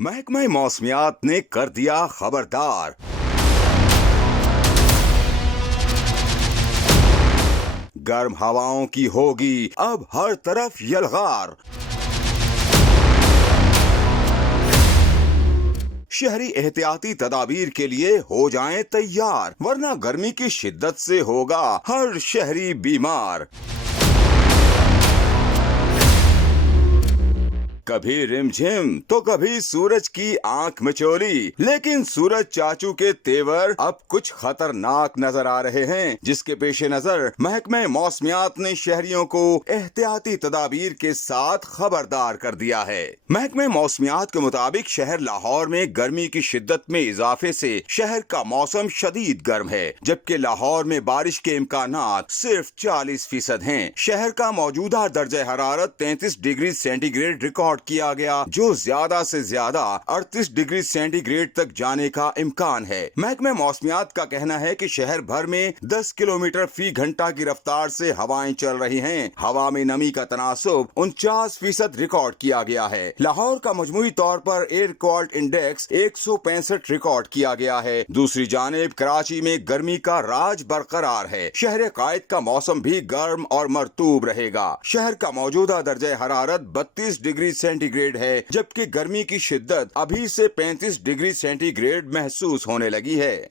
محکمہ موسمیات نے کر دیا خبردار۔ گرم ہواؤں کی ہوگی اب ہر طرف یلغار۔ شہری احتیاطی تدابیر کے لیے ہو جائیں تیار، ورنہ گرمی کی شدت سے ہوگا ہر شہری بیمار۔ کبھی رم جھم تو کبھی سورج کی آنکھ مچولی، لیکن سورج چاچو کے تیور اب کچھ خطرناک نظر آ رہے ہیں، جس کے پیش نظر محکمہ موسمیات نے شہریوں کو احتیاطی تدابیر کے ساتھ خبردار کر دیا ہے۔ محکمہ موسمیات کے مطابق شہر لاہور میں گرمی کی شدت میں اضافے سے شہر کا موسم شدید گرم ہے، جبکہ لاہور میں بارش کے امکانات صرف 40% ہیں۔ شہر کا موجودہ درجہ حرارت 33 ڈگری سینٹی گریڈ ریکارڈ کیا گیا، جو زیادہ سے زیادہ 38 ڈگری سینٹی گریڈ تک جانے کا امکان ہے۔ محکمہ موسمیات کا کہنا ہے کہ شہر بھر میں 10 کلومیٹر فی گھنٹہ کی رفتار سے ہوائیں چل رہی ہیں۔ ہوا میں نمی کا تناسب 49% ریکارڈ کیا گیا ہے۔ لاہور کا مجموعی طور per air quality index 165 record کیا گیا ہے۔ دوسری جانب کراچی میں گرمی کا راج برقرار ہے۔ شہر قائد کا موسم بھی گرم اور مرطوب رہے گا۔ شہر کا موجودہ درجہ حرارت 32 ڈگری سینٹی گریڈ ہے، جبکہ گرمی کی شدت ابھی سے 35 ڈگری سینٹی گریڈ محسوس ہونے لگی ہے۔